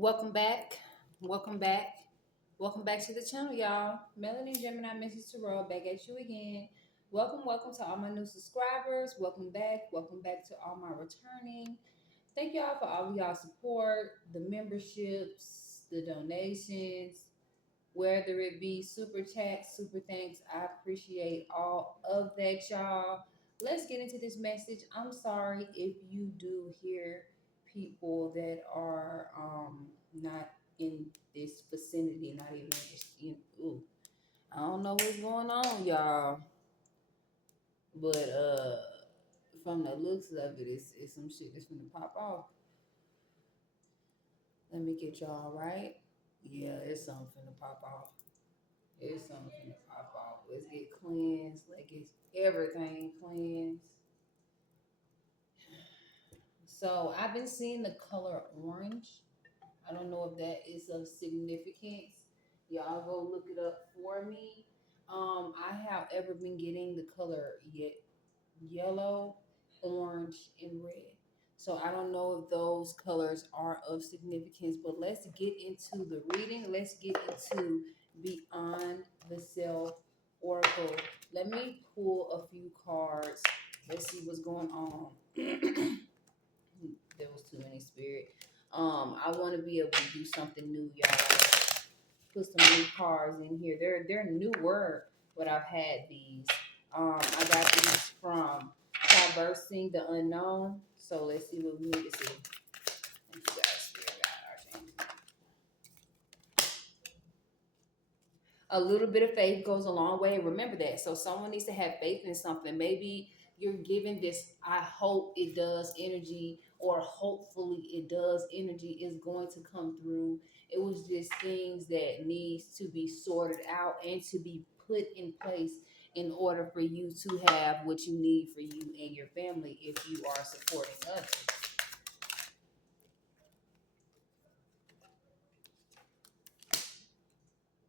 Welcome back. Welcome back. Welcome back to the channel, y'all. Melanie Gemini Mrs. Terrell back at you again. Welcome to all my new subscribers. Welcome back. Welcome back to all my returning. Thank y'all for all of y'all support, the memberships, the donations, whether it be super chats, super thanks. I appreciate all of that, y'all. Let's get into this message. I'm sorry if you do hear people that are not in this vicinity, not even ooh, I don't know what's going on, y'all. But from the looks of it, it's some shit that's gonna pop off. Let me get y'all right. Yeah, it's something finna pop off. It's something finna pop off. Let's get cleansed. Let's get everything cleansed. So I've been seeing the color orange. I don't know if that is of significance. Y'all go look it up for me. I have ever been getting the color yet yellow, orange, and red. So I don't know if those colors are of significance, but let's get into the reading. Let's get into Beyond the Self Oracle. Let me pull a few cards. Let's see what's going on. There was too many spirit. I want to be able to do something new, y'all. Put some new cards in here. They're newer, but I've had these. I got these from Traversing the Unknown. So let's see what we need to see. Thank you guys, Spirit Guide, Archangel. A little bit of faith goes a long way. Remember that. So someone needs to have faith in something. Maybe you're giving this, I hope it does energy, or hopefully it does energy is going to come through. It was just things that needs to be sorted out and to be put in place in order for you to have what you need for you and your family if you are supporting others.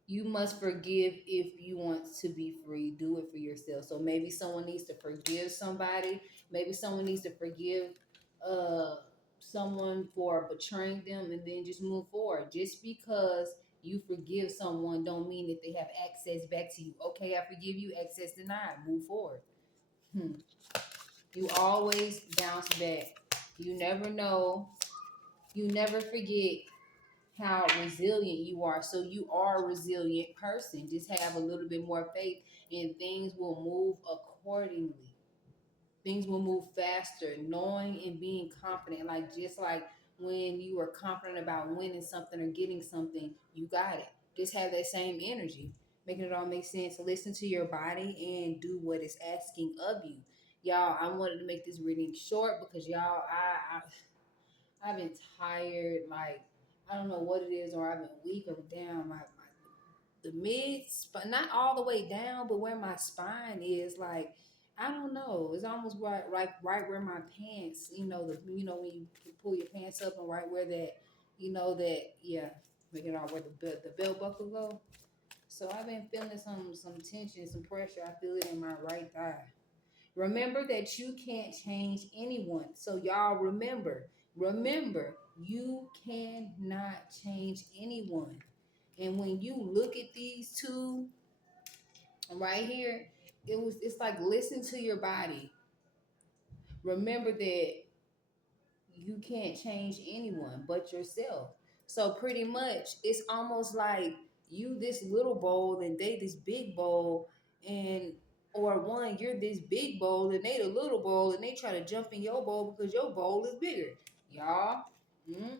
You must forgive if you want to be free. Do it for yourself. So maybe someone needs to forgive somebody. Maybe someone needs to forgive uh someone for betraying them and then just move forward. Just because you forgive someone don't mean that they have access back to you. Okay, I forgive you, access denied. Move forward. Hmm. You always bounce back. You never know. You never forget how resilient you are. So you are a resilient person. Just have a little bit more faith and things will move accordingly. Things will move faster, knowing and being confident. Like just like when you are confident about winning something or getting something, you got it. Just have that same energy. Making it all make sense. Listen to your body and do what it's asking of you. Y'all, I wanted to make this reading short because y'all, I've been tired. Like I don't know what it is, or I've been weak or down. My the mid, but not all the way down, but where my spine is, like I don't know. It's almost right where my pants. When you can pull your pants up and right where that, yeah, making all where the belt buckle go. So I've been feeling some tension, some pressure. I feel it in my right thigh. Remember that you can't change anyone. So y'all remember, you cannot change anyone. And when you look at these two right here, it's like listen to your body. Remember that you can't change anyone but yourself. So pretty much it's almost like you this little bowl and they this big bowl, and or one you're this big bowl and they the little bowl and they try to jump in your bowl because your bowl is bigger. Y'all, mm?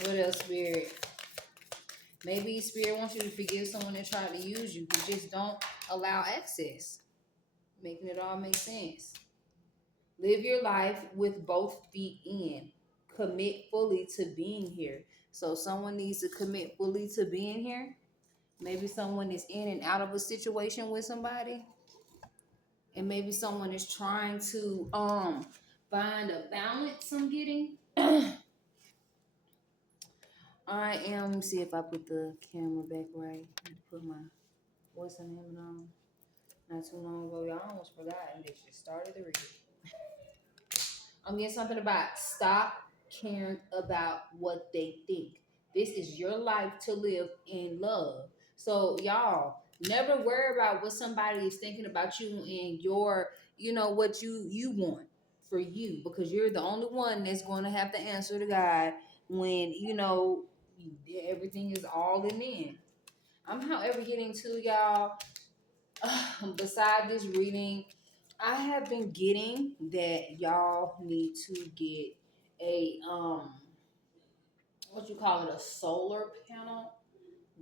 What else, Spirit? Maybe Spirit wants you to forgive someone that tried to use you, but just don't allow access. Making it all make sense. Live your life with both feet in. Commit fully to being here. So someone needs to commit fully to being here. Maybe someone is in and out of a situation with somebody. And maybe someone is trying to find a balance I'm getting. I am see if I put the camera back right. Put my what's her name on? Not too long ago. Y'all almost forgot and they just started the reading. I'm getting something about stop caring about what they think. This is your life to live in love. So y'all never worry about what somebody is thinking about you and your, what you want for you, because you're the only one that's going to have to answer to God when everything is all in the end. I'm however getting to y'all. Beside this reading, I have been getting that y'all need to get a what you call it, a solar panel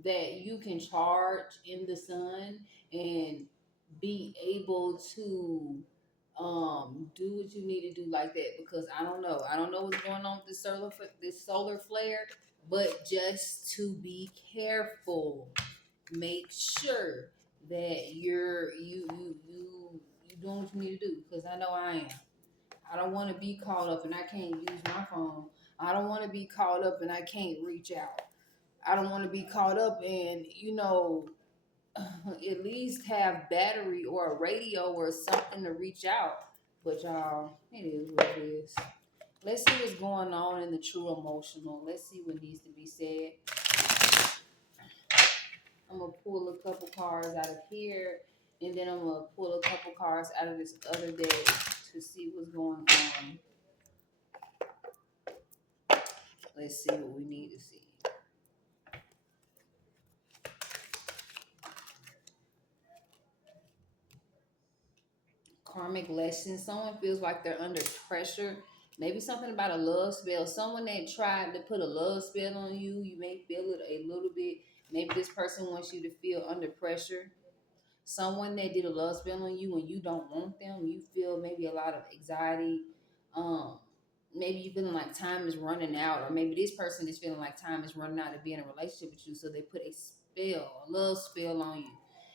that you can charge in the sun and be able to do what you need to do like that, because I don't know what's going on with this solar flare, but just to be careful, make sure that you doing what you need to do, because I know I am. I don't want to be caught up and I can't use my phone. I don't want to be caught up and I can't reach out. I don't want to be caught up and at least have battery or a radio or something to reach out. But y'all, it is what it is. Let's see what's going on in the true emotional. Let's see what needs to be said. I'm gonna pull a couple cards out of here, and then I'm gonna pull a couple cards out of this other deck to see what's going on. Let's see what we need to see. Karmic lesson. Someone feels like they're under pressure. Maybe something about a love spell. Someone that tried to put a love spell on you. You may feel it a little bit. Maybe this person wants you to feel under pressure. Someone that did a love spell on you and you don't want them. You feel maybe a lot of anxiety. Um, Maybe you feeling like time is running out, or maybe this person is feeling like time is running out to be in a relationship with you. So they put a love spell on you.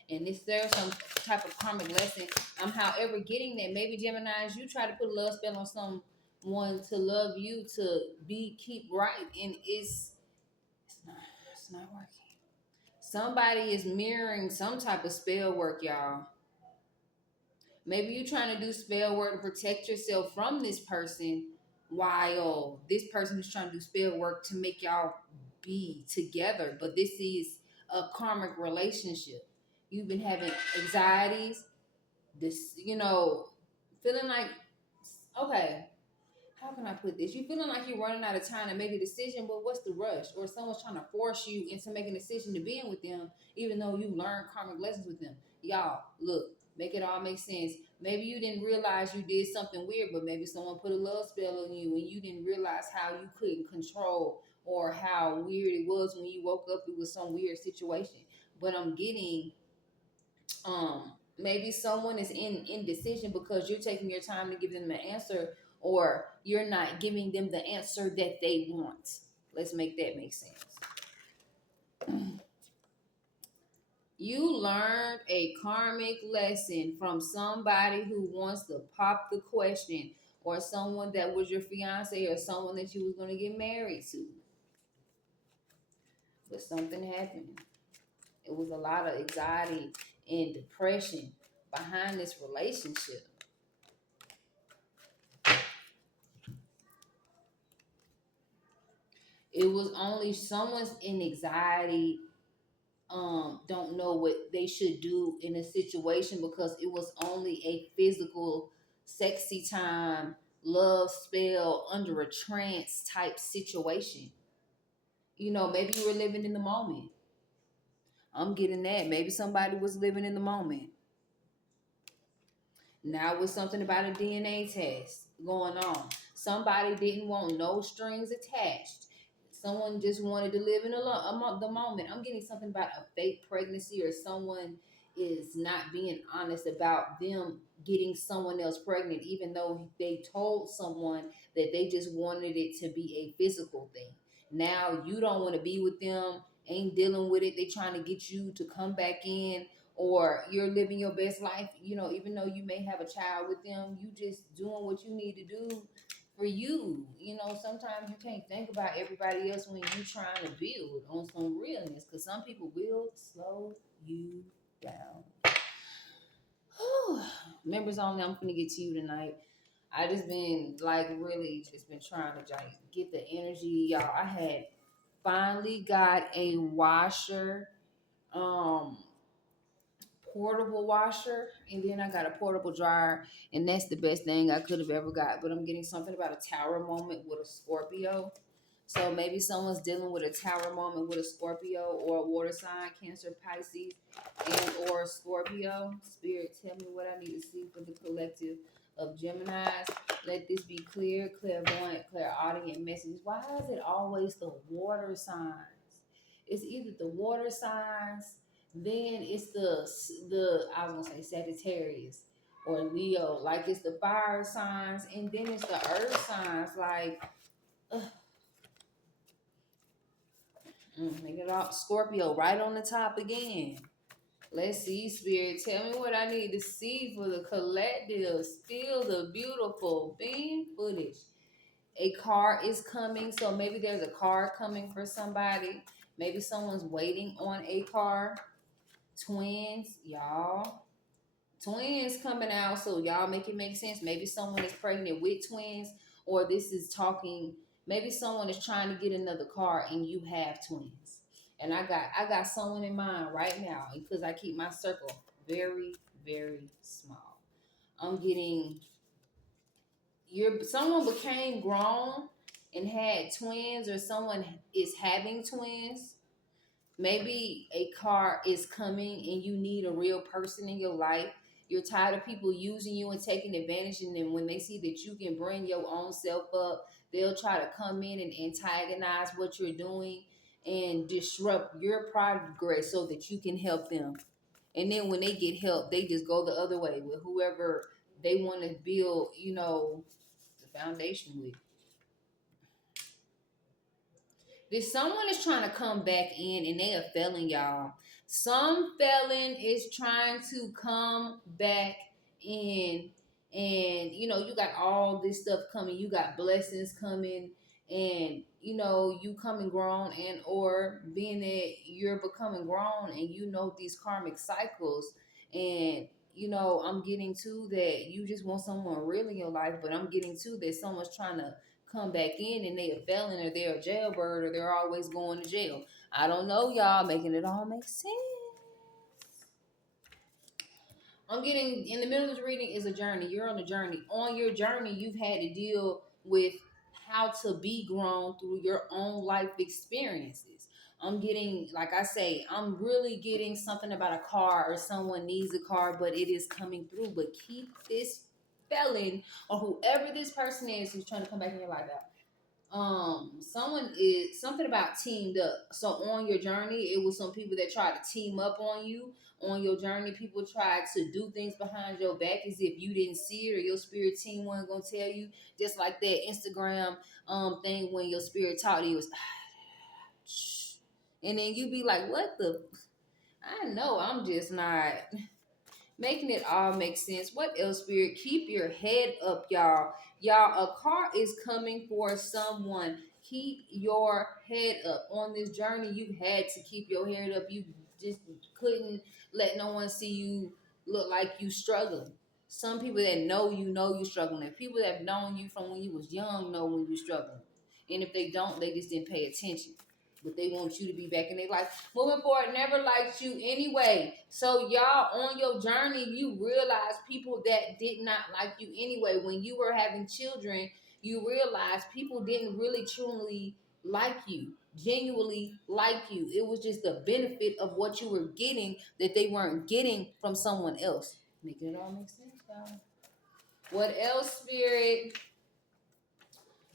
And if there's some type of karmic lesson, I'm however getting that maybe Gemini's, you try to put a love spell on someone to love you, to keep right, and it's not working. Somebody is mirroring some type of spell work, y'all. Maybe you're trying to do spell work to protect yourself from this person, while this person is trying to do spell work to make y'all be together. But this is a karmic relationship. You've been having anxieties, feeling like, okay, how can I put this? You feeling like you're running out of time to make a decision, but what's the rush? Or someone's trying to force you into making a decision to being with them, even though you learned karmic lessons with them. Y'all, look, make it all make sense. Maybe you didn't realize you did something weird, but maybe someone put a love spell on you and you didn't realize how you couldn't control, or how weird it was when you woke up. It was some weird situation. But I'm getting maybe someone is in indecision because you're taking your time to give them an answer, or you're not giving them the answer that they want. Let's make that make sense. You learned a karmic lesson from somebody who wants to pop the question, or someone that was your fiance, or someone that you was going to get married to. But something happened. It was a lot of anxiety and depression behind this relationship. It was only someone's in anxiety, don't know what they should do in a situation, because it was only a physical sexy time love spell under a trance type situation. Maybe you were living in the moment. I'm getting that. Maybe somebody was living in the moment. Now with something about a DNA test going on. Somebody didn't want no strings attached. Someone just wanted to live in the moment. I'm getting something about a fake pregnancy, or someone is not being honest about them getting someone else pregnant, even though they told someone that they just wanted it to be a physical thing. Now you don't want to be with them, ain't dealing with it. They trying to get you to come back in, or you're living your best life, even though you may have a child with them, you just doing what you need to do for you. Sometimes you can't think about everybody else when you're trying to build on some realness, because some people will slow you down. Members only, I'm going to get to you tonight. I just been like really just been trying to like get the energy, y'all. I had finally got a washer, um, portable washer, and then I got a portable dryer, and that's the best thing I could have ever got. But I'm getting something about a tower moment with a Scorpio. So maybe someone's dealing with a tower moment with a Scorpio or a water sign, Cancer, Pisces, and or Scorpio. Spirit, tell me what I need to see for the collective of Geminis. Let this be clear, clairvoyant, clairaudient messages. Why is it always the water signs? It's either the water signs, then it's the I was gonna say Sagittarius or Leo, like it's the fire signs, and then it's the earth signs, like. Ugh, make it all Scorpio right on the top again. Let's see, Spirit. Tell me what I need to see for the collective. Still the beautiful beam footage. A car is coming, so maybe there's a car coming for somebody. Maybe someone's waiting on a car. Twins, y'all. Twins coming out, so y'all make it make sense. Maybe someone is pregnant with twins, or this is talking. Maybe someone is trying to get another car, and you have twins. And I got someone in mind right now because I keep my circle very very small. I'm getting someone became grown and had twins, or someone is having twins. Maybe a car is coming and you need a real person in your life. You're tired of people using you and taking advantage. And then when they see that you can bring your own self up, they'll try to come in and antagonize what you're doing and disrupt your progress so that you can help them. And then when they get help, they just go the other way with whoever they want to build, the foundation with. This someone is trying to come back in and they are failing y'all. Some felon is trying to come back in, and you got all this stuff coming. You got blessings coming, and you coming grown, and or being that you're becoming grown and these karmic cycles. And I'm getting to that you just want someone real in your life, but I'm getting to that someone's trying to come back in and they a felon or they're a jailbird or they're always going to jail. I don't know, y'all, making it all make sense. I'm getting in the middle of this reading is a journey. You're on a journey. On your journey, you've had to deal with how to be grown through your own life experiences. I'm getting, like I say, I'm really getting something about a car or someone needs a car, but it is coming through. But keep this felon or whoever this person is who's trying to come back in your life out. Someone is something about teamed up. So on your journey, it was some people that tried to team up on you. On your journey, people tried to do things behind your back as if you didn't see it or your spirit team wasn't gonna tell you. Just like that Instagram thing when your spirit taught you was and then you be like, what the I know I'm just not making it all make sense. What else, Spirit? Keep your head up, y'all. Y'all, a car is coming for someone. Keep your head up. On this journey, you've had to keep your head up. You just couldn't let no one see you look like you struggling. Some people that know you struggling. And people that have known you from when you was young know when you struggling. And if they don't, they just didn't pay attention, but they want you to be back in their life. Moving forward, never liked you anyway. So y'all, on your journey, you realize people that did not like you anyway. When you were having children, you realize people didn't really truly like you, genuinely like you. It was just the benefit of what you were getting that they weren't getting from someone else. Making it all make sense, y'all. What else, Spirit?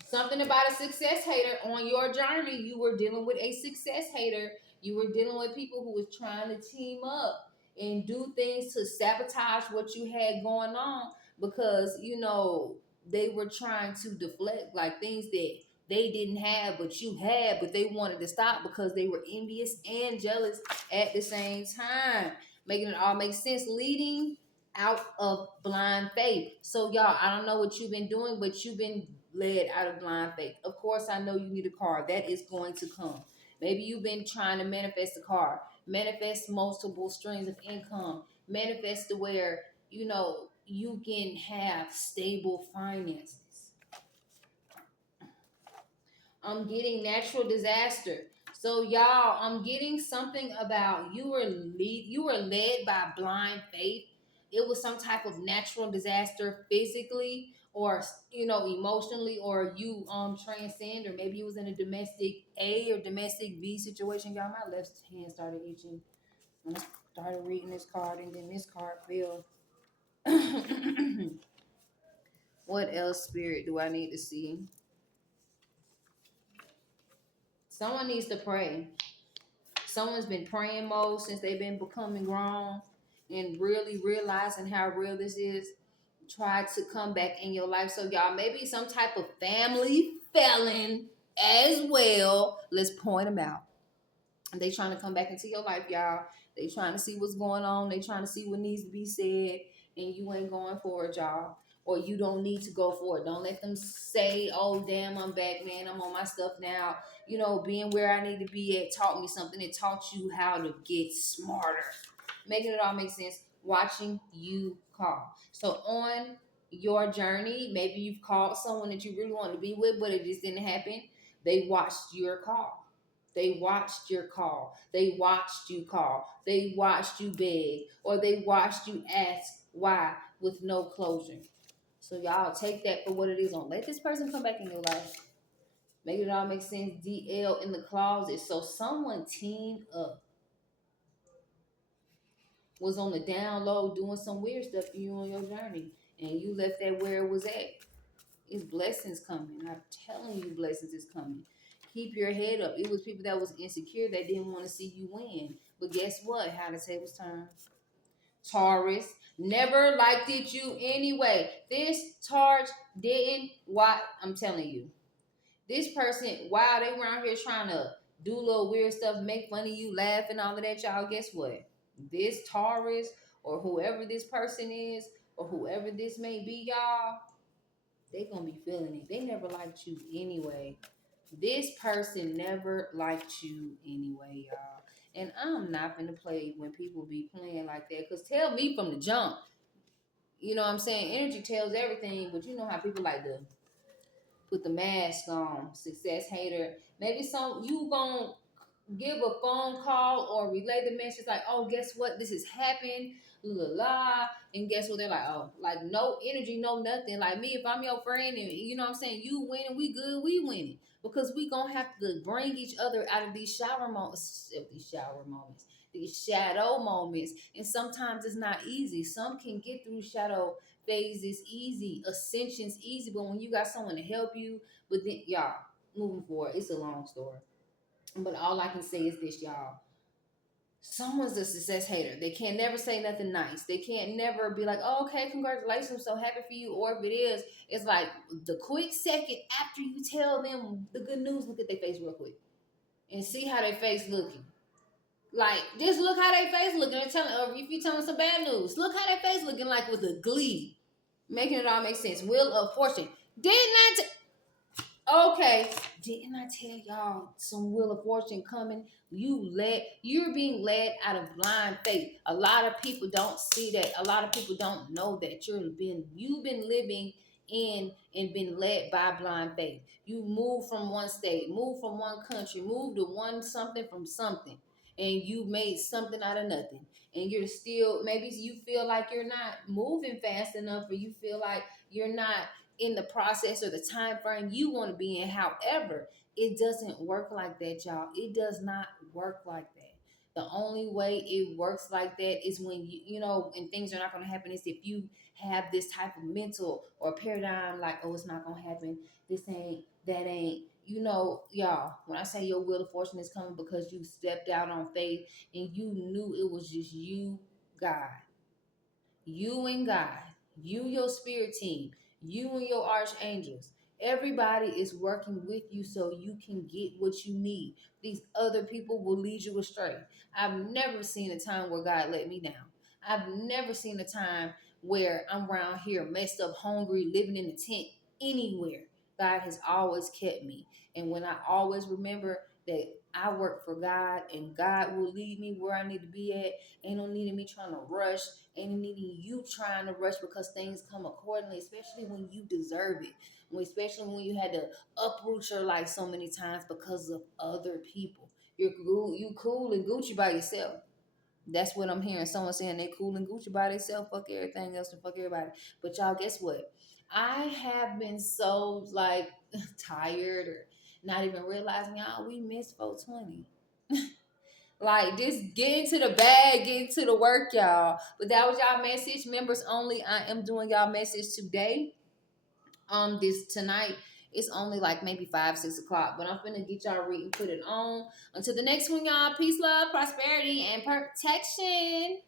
Something about a success hater. On your journey, you were dealing with a success hater. You were dealing with people who was trying to team up and do things to sabotage what you had going on because, they were trying to deflect like things that they didn't have, but you had, but they wanted to stop because they were envious and jealous at the same time. Making it all make sense. Leading out of blind faith. So y'all, I don't know what you've been doing, but you've been led out of blind faith. Of course, I know you need a car. That is going to come. Maybe you've been trying to manifest a car, manifest multiple streams of income, manifest to where, you can have stable finances. I'm getting natural disaster. So y'all, I'm getting something about you were led by blind faith. It was some type of natural disaster physically or emotionally, or you transcend, or maybe you was in a domestic A or domestic B situation. Y'all, my left hand started itching when I started reading this card, and then this card fell. What else, spirit, do I need to see? Someone needs to pray. Someone's been praying mode since they've been becoming grown and really realizing how real this is. Try to come back in your life. So y'all, maybe some type of family felon as well. Let's point them out. They trying to come back into your life, y'all. They trying to see what's going on. They trying to see what needs to be said, and you ain't going for it, y'all. Or you don't need to go for it. Don't let them say, "Oh, damn, I'm back, man. I'm on my stuff now." Being where I need to be at taught me something. It taught you how to get smarter. Making it all make sense. Watching you call. So on your journey, maybe you've called someone that you really want to be with, but it just didn't happen. They watched your call. They watched your call. They watched you call. They watched you beg, or they watched you ask why with no closure. So y'all take that for what it is. Don't let this person come back in your life. Make it all make sense. DL in the closet. So someone teamed up, was on the down low doing some weird stuff for you on your journey, and you left that where it was at. It's blessings coming. I'm telling you, blessings is coming. Keep your head up. It was people that was insecure that didn't want to see you win. But guess what? How the tables turn. Taurus never liked it you anyway. This Taurus didn't. Why? I'm telling you. This person, while they were out here trying to do little weird stuff, make fun of you, laugh and all of that, y'all, guess what? This Taurus, or whoever this person is, or whoever this may be, y'all, they gonna be feeling it. They never liked you anyway. This person never liked you anyway, y'all. And I'm not gonna play when people be playing like that. Cause tell me from the jump. You know what I'm saying? Energy tells everything, but you know how people like to put the mask on. Success hater. Maybe some you gonna give a phone call or relay the message like, oh, guess what? This has happened. La la la. And guess what? They're like, oh, like no energy, no nothing. Like me, if I'm your friend and you know what I'm saying, you winning, we good, we winning. Because we gonna have to bring each other out of these these shadow moments. And sometimes it's not easy. Some can get through shadow phases easy, ascensions easy. But when you got someone to help you, but then y'all moving forward, it's a long story. But all I can say is this, y'all. Someone's a success hater. They can't never say nothing nice. They can't never be like, oh, okay, congratulations, I'm so happy for you. Or if it is, it's like the quick second after you tell them the good news, look at their face real quick and see how their face looking. Like, just look how their face looking. And or if you're telling some bad news, look how their face looking like with a glee. Making it all make sense. Wheel of Fortune. Okay, didn't I tell y'all some Wheel of Fortune coming? You're being led out of blind faith. A lot of people don't see that. A lot of people don't know that you've been living in and been led by blind faith. You move from one state, move from one country, move to one something from something, and you made something out of nothing. And you're still, maybe you feel like you're not moving fast enough, or you feel like you're not in the process or the time frame you want to be in. However, it doesn't work like that, y'all. It does not work like that. The only way it works like that is when and things are not going to happen, is if you have this type of mental or paradigm like, oh, it's not going to happen. This ain't, that ain't. Y'all, when I say your Wheel of Fortune is coming because you stepped out on faith and you knew it was just you, God. You and God, you, your spirit team, you and your archangels. Everybody is working with you so you can get what you need. These other people will lead you astray. I've never seen a time where God let me down. I've never seen a time where I'm around here messed up, hungry, living in a tent anywhere. God has always kept me. And when I always remember that I work for God and God will lead me where I need to be at, ain't no need of me trying to rush, ain't no need of you trying to rush because things come accordingly, especially when you deserve it. Especially when you had to uproot your life so many times because of other people. You cool and Gucci by yourself. That's what I'm hearing. Someone saying they cool and Gucci by themselves, fuck everything else and fuck everybody. But y'all, guess what? I have been so like tired or not even realizing y'all we missed 420. Like just get into the bag, get into the work, y'all. But that was y'all message. Members only. I am doing y'all message today. This tonight. It's only like maybe 5, 6 o'clock, but I'm finna get y'all read and put it on. Until the next one, y'all. Peace, love, prosperity, and protection.